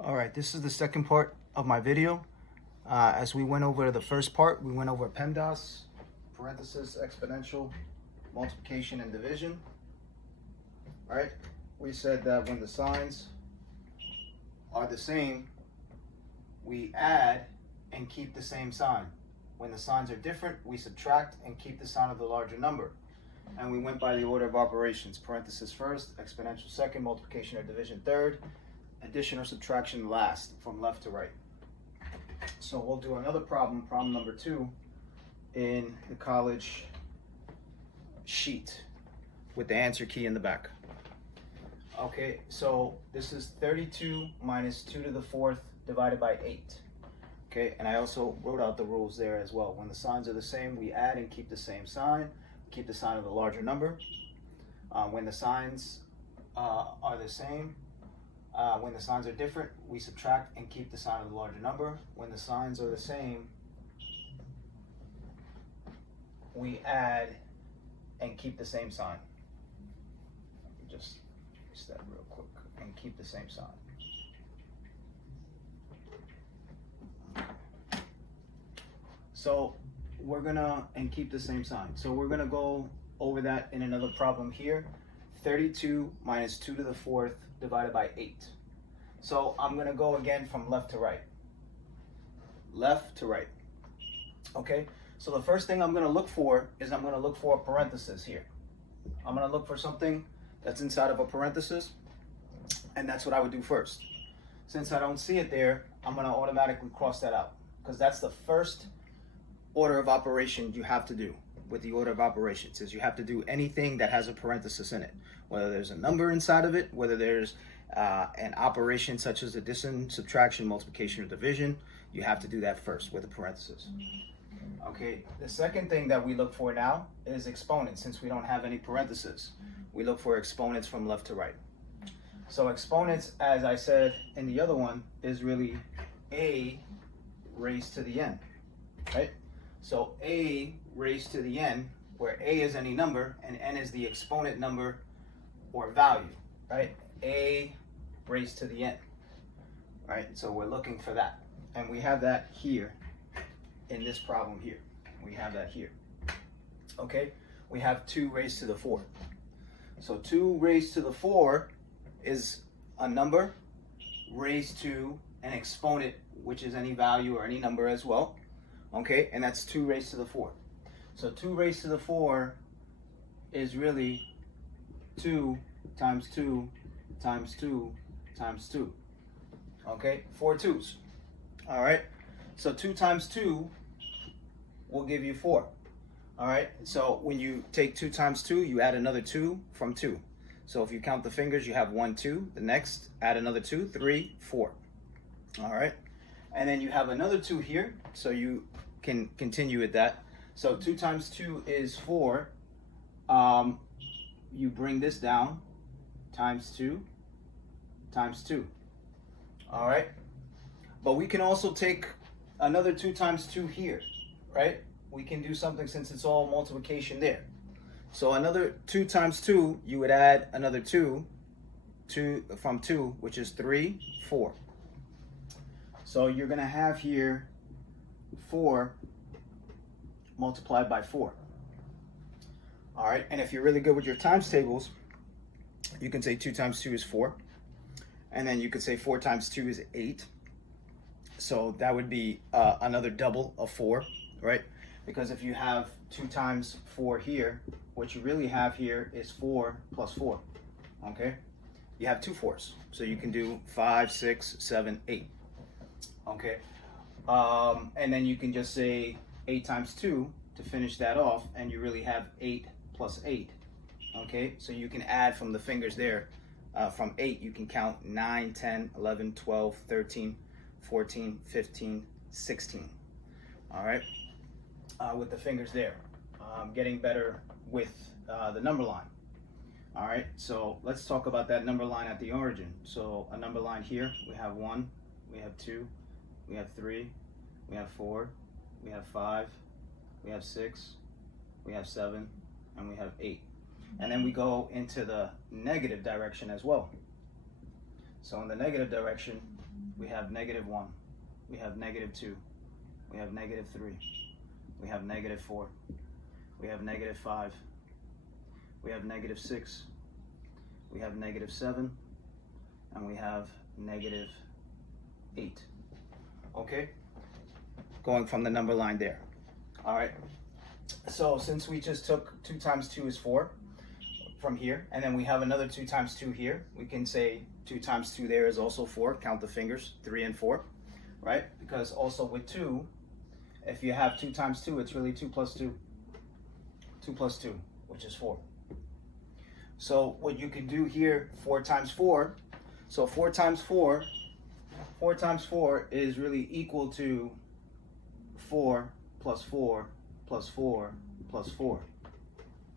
All right, this is the second part of my video. As we went over the first part, we went over PEMDAS, parenthesis, exponential, multiplication, and division. All right, we said that when the signs are the same, we add and keep the same sign. When the signs are different, we subtract and keep the sign of the larger number. And we went by the order of operations: parenthesis first, exponential second, multiplication or division third, addition or subtraction last, from left to right. So we'll do another problem, problem number 2, in the college sheet with the answer key in the back. Okay, so this is 32 minus 2 to the 4th divided by 8. Okay, and I also wrote out the rules there as well. When the signs are the same, we add and keep the same sign, keep the sign of the larger number. When the signs are the same, when the signs are different, we subtract and keep the sign of the larger number. When the signs are the same, we add and keep the same sign. Just fix that real quick and keep the same sign. So we're gonna, and keep the same sign. So we're gonna go over that in another problem here. 32 minus 2 to the 4th divided by 8. So I'm gonna go again from left to right. Left to right. Okay, so the first thing I'm gonna look for is I'm gonna look for a parenthesis here. I'm gonna look for something that's inside of a parenthesis, and that's what I would do first. Since I don't see it there, I'm gonna automatically cross that out, because that's the first order of operation you have to do with the order of operations, is you have to do anything that has a parenthesis in it, whether there's a number inside of it, whether there's an operation such as addition, subtraction, multiplication, or division. You have to do that first with a parenthesis. Okay, the second thing that we look for now is exponents. Since we don't have any parentheses, we look for exponents from left to right. So exponents, as I said in the other one, is really a raised to the n, right? So a raised to the n, where a is any number and n is the exponent number or value, right? A raised to the n, right? So we're looking for that. And we have that here in this problem here. We have that here. Okay, we have 2 raised to the 4. So 2 raised to the 4 is a number raised to an exponent, which is any value or any number as well. Okay, and that's 2 raised to the 4. So 2 raised to the 4 is really 2 times 2 times 2 times 2. Okay, 4 2's. All right, so 2 times 2 will give you 4. All right, so when you take 2 times 2, you add another 2 from 2. So if you count the fingers, you have 1, 2. The next, add another 2, 3, 4. All right, and then you have another 2 here, so you can continue with that. So 2 times 2 is 4. You bring this down, times 2 times 2. All right, but we can also take another 2 times 2 here, right? We can do something since it's all multiplication there. So another 2 times 2, you would add another 2 from 2, which is 3, 4. So you're going to have here 4 multiplied by 4. All right, and if you're really good with your times tables, you can say 2 times 2 is 4. And then you could say 4 times 2 is 8. So that would be another double of 4, right? Because if you have 2 times 4 here, what you really have here is 4 plus 4, okay? You have 2 4s, so you can do 5, 6, 7, 8, okay? And then you can just say 8 times 2 to finish that off, and you really have 8 plus 8, okay? So you can add from the fingers there. From 8, you can count 9, 10, 11, 12, 13, 14, 15, 16, all right? With the fingers there. Getting better with the number line. All right, so let's talk about that number line at the origin. So a number line here, we have 1, we have 2, we have 3, we have 4, we have 5, we have 6, we have 7, and we have 8. And then we go into the negative direction as well. So in the negative direction, we have -1, we have -2, we have -3, we have -4, we have -5, we have -6, we have -7, and we have -8. Okay? Going from the number line there. All right. So since we just took 2 times 2 is 4 from here, and then we have another 2 times 2 here, we can say 2 times 2 there is also 4. Count the fingers, 3 and 4, right? Because also with 2, if you have 2 times 2, it's really 2 plus 2. 2 plus 2, which is 4. So what you can do here, 4 times 4, so 4 times 4 times 4 is really equal to 4 plus 4 plus 4 plus 4.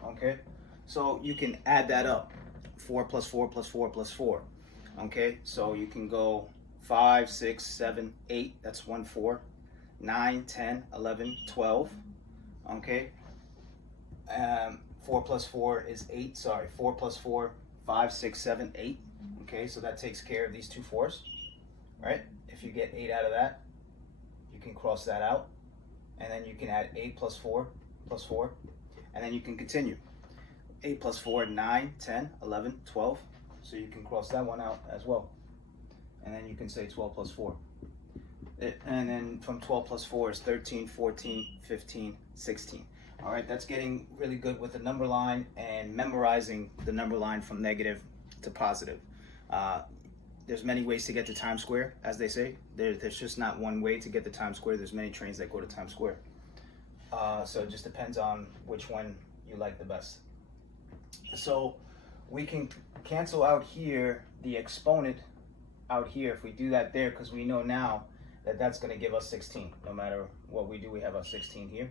Okay? So you can add that up. 4 plus 4 plus 4 plus 4. Okay? So you can go 5, 6, 7, 8. That's 1, 4. 9, 10, 11, 12. Okay? 4 plus 4 is 8. Sorry. 4 plus 4, 5, 6, 7, 8. Okay? So that takes care of these 2 4s. Right? If you get 8 out of that, you can cross that out. And then you can add 8 plus 4 plus 4. And then you can continue. 8 plus 4, 9, 10, 11, 12. So you can cross that one out as well. And then you can say 12 plus 4. And then from 12 plus 4 is 13, 14, 15, 16. All right, that's getting really good with the number line and memorizing the number line from negative to positive. There's many ways to get to Times Square, as they say. There's just not one way to get to Times Square. There's many trains that go to Times Square. So it just depends on which one you like the best. So we can cancel out here the exponent out here if we do that there, because we know now that that's going to give us 16. No matter what we do, we have a 16 here.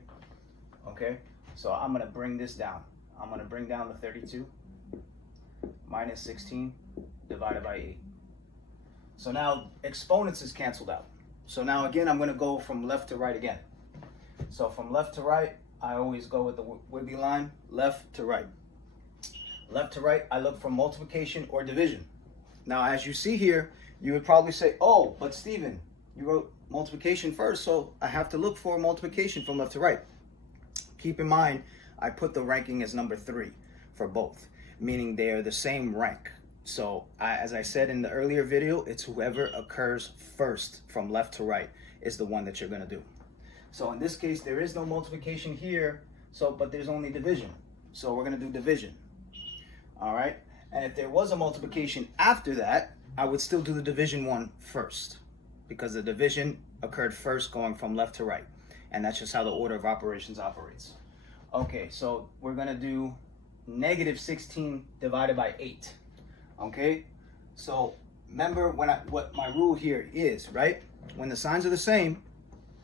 Okay, so I'm going to bring this down. I'm going to bring down the 32 minus 16 divided by 8. So now exponents is canceled out. So now again, I'm going to go from left to right again. So from left to right, I always go with the wiggly line, left to right. Left to right, I look for multiplication or division. Now, as you see here, you would probably say, oh, but Stephen, you wrote multiplication first, so I have to look for multiplication from left to right. Keep in mind, I put the ranking as number 3 for both, meaning they're the same rank. So as I said in the earlier video, it's whoever occurs first from left to right is the one that you're going to do. So in this case, there is no multiplication here, but there's only division. So we're going to do division. All right. And if there was a multiplication after that, I would still do the division one first, because the division occurred first going from left to right. And that's just how the order of operations operates. Okay, so we're going to do negative 16 divided by 8. Okay, so remember what my rule here is, right? When the signs are the same,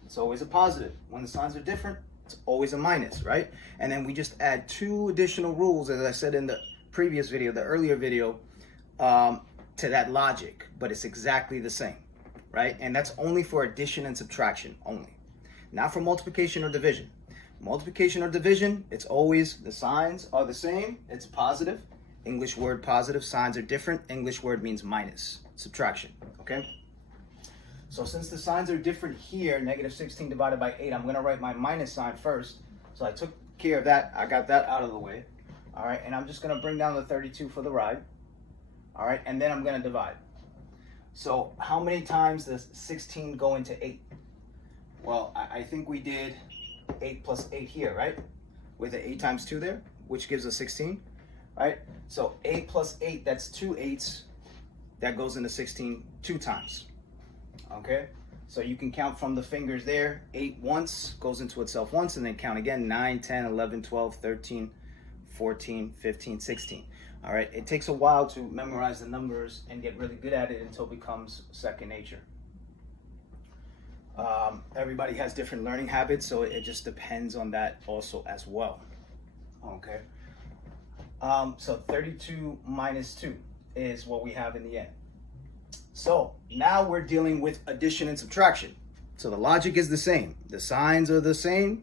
it's always a positive. When the signs are different, it's always a minus, right? And then we just add 2 additional rules, as I said in the previous video, the earlier video, to that logic, but it's exactly the same, right? And that's only for addition and subtraction only, not for multiplication or division. Multiplication or division, it's always the signs are the same, it's positive. English word positive, signs are different. English word means minus, subtraction, okay? So since the signs are different here, negative 16 divided by 8, I'm going to write my minus sign first. So I took care of that. I got that out of the way. All right, and I'm just going to bring down the 32 for the ride. All right, and then I'm going to divide. So how many times does 16 go into 8? Well, I think we did 8 plus 8 here, right? With the 8 times 2 there, which gives us 16. Right? So 8 plus 8, that's 2 8s. That goes into 16 2 times. Okay? So you can count from the fingers there. 8 once, goes into itself once, and then count again. 9, 10, 11, 12, 13, 14, 15, 16. All right? It takes a while to memorize the numbers and get really good at it until it becomes second nature. Everybody has different learning habits, so it just depends on that also as well. Okay? So 32 minus 2 is what we have in the end. So now we're dealing with addition and subtraction. So the logic is the same. The signs are the same.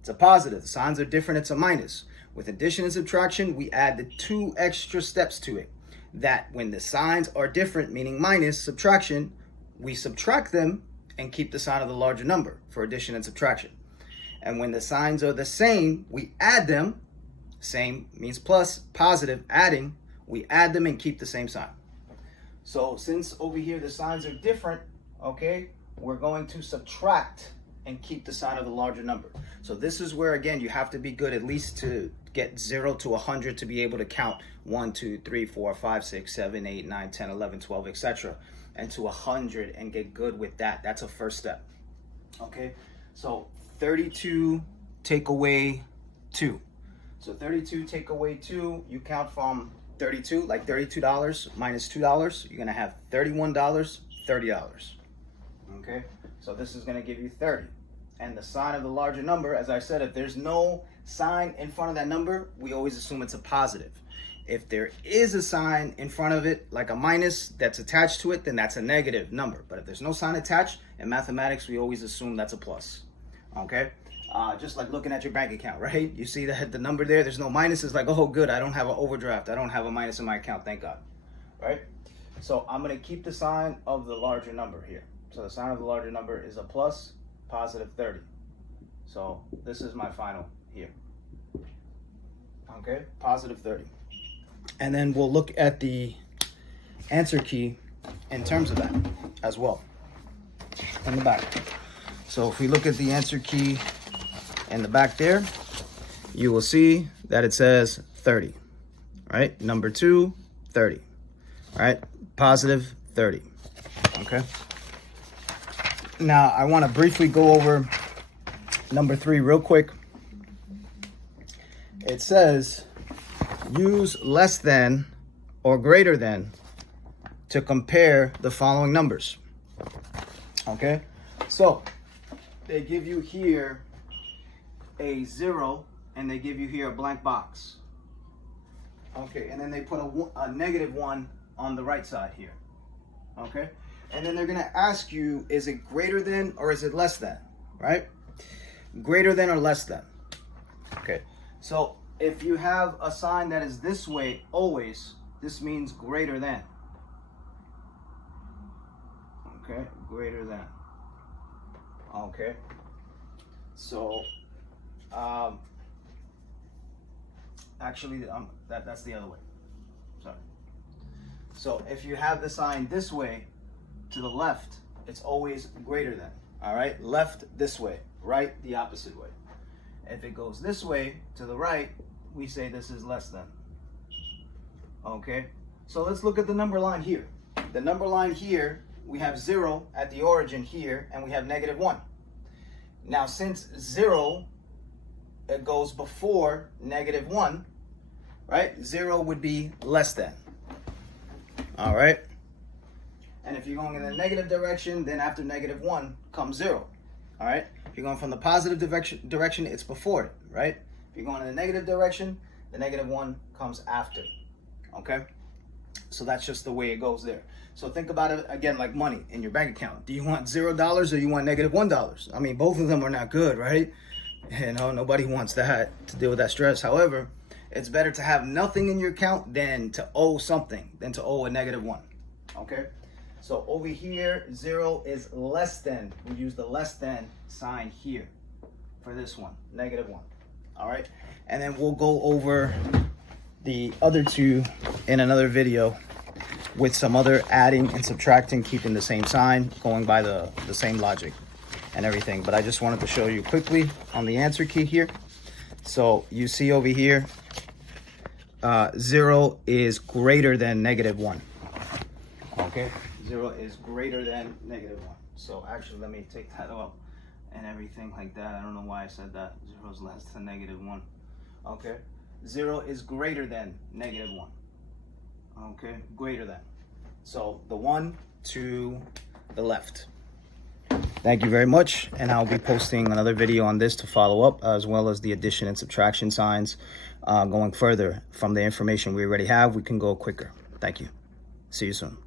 It's a positive. The signs are different. It's a minus. With addition and subtraction, we add the 2 extra steps to it. That when the signs are different, meaning minus, subtraction, we subtract them and keep the sign of the larger number for addition and subtraction. And when the signs are the same, we add them. Same means plus, positive, adding, we add them and keep the same sign. So since over here the signs are different, okay, we're going to subtract and keep the sign of the larger number. So this is where, again, you have to be good at least to get 0 to 100 to be able to count 1, 2, 3, 4, 5, 6, 7, 8, 9, 10, 11, 12, etc. and to 100 and get good with that. That's a first step. Okay, so 32 take away 2. So 32 take away 2, you count from 32, like $32 minus $2, you're gonna have $31, $30. Okay, so this is gonna give you 30. And the sign of the larger number, as I said, if there's no sign in front of that number, we always assume it's a positive. If there is a sign in front of it, like a minus that's attached to it, then that's a negative number. But if there's no sign attached, in mathematics, we always assume that's a plus. Okay? Just like looking at your bank account, right? You see that the number there, there's no minus. It's like, oh, good, I don't have an overdraft. I don't have a minus in my account, thank God. Right? So I'm going to keep the sign of the larger number here. So the sign of the larger number is a plus, positive 30. So this is my final here. Okay? Positive 30. And then we'll look at the answer key in terms of that as well in the back. So if we look at the answer key in the back there, you will see that it says 30, right? Number 2, 30, right? Positive 30, okay? Now I want to briefly go over number 3 real quick. It says use less than or greater than to compare the following numbers. Okay, so they give you here a 0 and they give you here a blank box. Okay, and then they put a negative 1 on the right side here. Okay, and then they're going to ask you, is it greater than or is it less than, right? Greater than or less than. Okay, so if you have a sign that is this way always, this means greater than. Okay, greater than. Okay, so actually that's the other way. Sorry. So if you have the sign this way to the left, it's always greater than. All right, left this way, right the opposite way. If it goes this way to the right, we say this is less than. Okay, so let's look at the number line here. The number line here, we have 0 at the origin here, and we have negative 1. Now, since 0, it goes before negative 1, right? 0 would be less than. All right? And if you're going in the negative direction, then after negative 1 comes 0. All right? If you're going from the positive direction, it's before it, right? If you're going in the negative direction, the negative 1 comes after. Okay? So that's just the way it goes there. So think about it again like money in your bank account. Do you want $0 or you want negative $1? I mean, both of them are not good, right? You know, nobody wants that, to deal with that stress. However, it's better to have nothing in your account than to owe something, than to owe a negative 1. Okay? So over here, 0 is less than. We use the less than sign here for this one, negative 1. All right? And then we'll go over the other two in another video with some other adding and subtracting, keeping the same sign, going by the same logic and everything. But I just wanted to show you quickly on the answer key here. So you see over here, 0 is greater than negative 1. Okay, 0 is greater than negative 1. So actually, let me take that up and everything like that. I don't know why I said that. 0 is less than negative 1. Okay, 0 is greater than negative 1. Okay, greater than. So the 1 to the left. Thank you very much, and I'll be posting another video on this to follow up, as well as the addition and subtraction signs. Going further from the information we already have, we can go quicker. Thank you. See you soon.